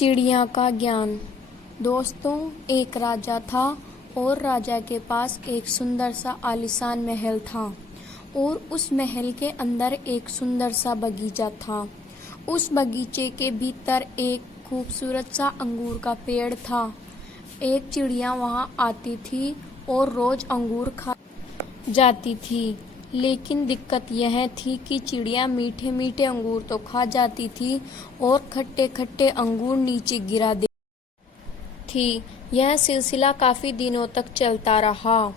चिड़िया का ज्ञान। दोस्तों, एक राजा था और राजा के पास एक सुंदर सा आलीशान महल था और उस महल के अंदर एक सुंदर सा बगीचा था। उस बगीचे के भीतर एक खूबसूरत सा अंगूर का पेड़ था। एक चिड़िया वहां आती थी और रोज अंगूर खा जाती थी, लेकिन दिक्कत यह थी कि चिड़िया मीठे मीठे अंगूर तो खा जाती थी और खट्टे खट्टे अंगूर नीचे गिरा देती थी। यह सिलसिला काफी दिनों तक चलता रहा।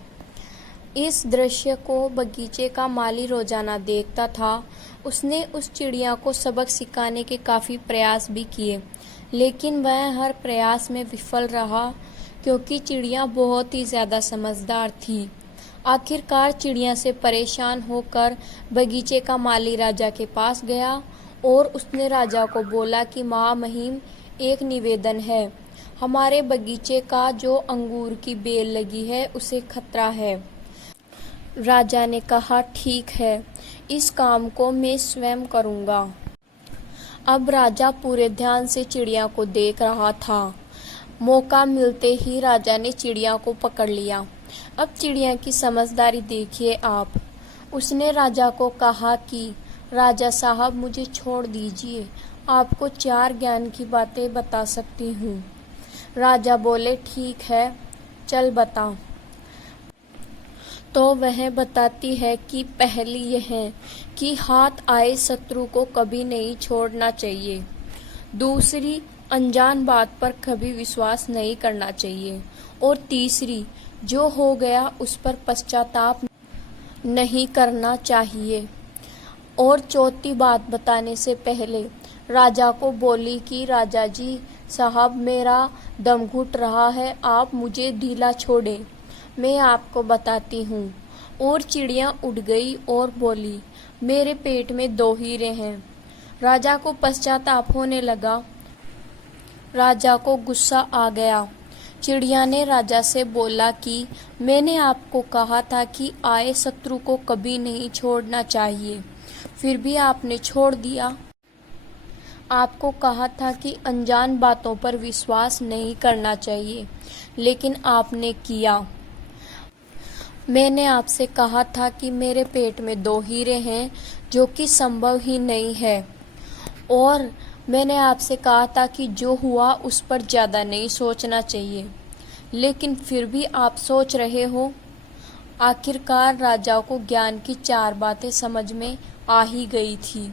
इस दृश्य को बगीचे का माली रोजाना देखता था। उसने उस चिड़िया को सबक सिखाने के काफी प्रयास भी किए, लेकिन वह हर प्रयास में विफल रहा क्योंकि चिड़िया बहुत ही ज्यादा समझदार थी। आखिरकार चिड़िया से परेशान होकर बगीचे का माली राजा के पास गया और उसने राजा को बोला कि महामहिम, एक निवेदन है। हमारे बगीचे का जो अंगूर की बेल लगी है उसे खतरा है। राजा ने कहा, ठीक है, इस काम को मैं स्वयं करूंगा। अब राजा पूरे ध्यान से चिड़िया को देख रहा था। मौका मिलते ही राजा ने चिड़िया को पकड़ लिया। अब चिड़िया की समझदारी देखिए आप। उसने राजा को कहा कि राजा साहब, मुझे छोड़ दीजिए, आपको 4 ज्ञान की बातें बता सकती हूँ। राजा बोले, ठीक है, चल बता। तो वह बताती है कि पहली यह है कि हाथ आए शत्रु को कभी नहीं छोड़ना चाहिए। दूसरी, अनजान बात पर कभी विश्वास नहीं करना चाहिए। और तीसरी, जो हो गया उस पर पश्चाताप नहीं करना चाहिए। और चौथी बात बताने से पहले राजा को बोली कि राजा जी साहब, मेरा दम घुट रहा है, आप मुझे ढीला छोड़ें, मैं आपको बताती हूँ। और चिड़िया उड़ गई और बोली, मेरे पेट में 2 हीरे हैं। राजा को पश्चाताप होने लगा। राजा को गुस्सा आ गया। चिड़िया ने राजा से बोला कि मैंने आपको कहा था कि आए शत्रु को कभी नहीं छोड़ना चाहिए, फिर भी आपने छोड़ दिया। आपको कहा था कि अनजान बातों पर विश्वास नहीं करना चाहिए, लेकिन आपने किया। मैंने आपसे कहा था कि मेरे पेट में 2 हीरे हैं, जो कि संभव ही नहीं है। और मैंने आपसे कहा था कि जो हुआ उस पर ज्यादा नहीं सोचना चाहिए, लेकिन फिर भी आप सोच रहे हो। आखिरकार राजा को ज्ञान की 4 बातें समझ में आ ही गई थी।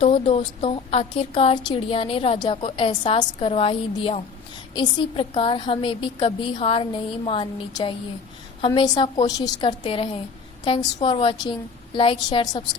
तो दोस्तों, आखिरकार चिड़िया ने राजा को एहसास करवा ही दिया। इसी प्रकार हमें भी कभी हार नहीं माननी चाहिए, हमेशा कोशिश करते रहें। Thanks for watching. Like, share, subscribe.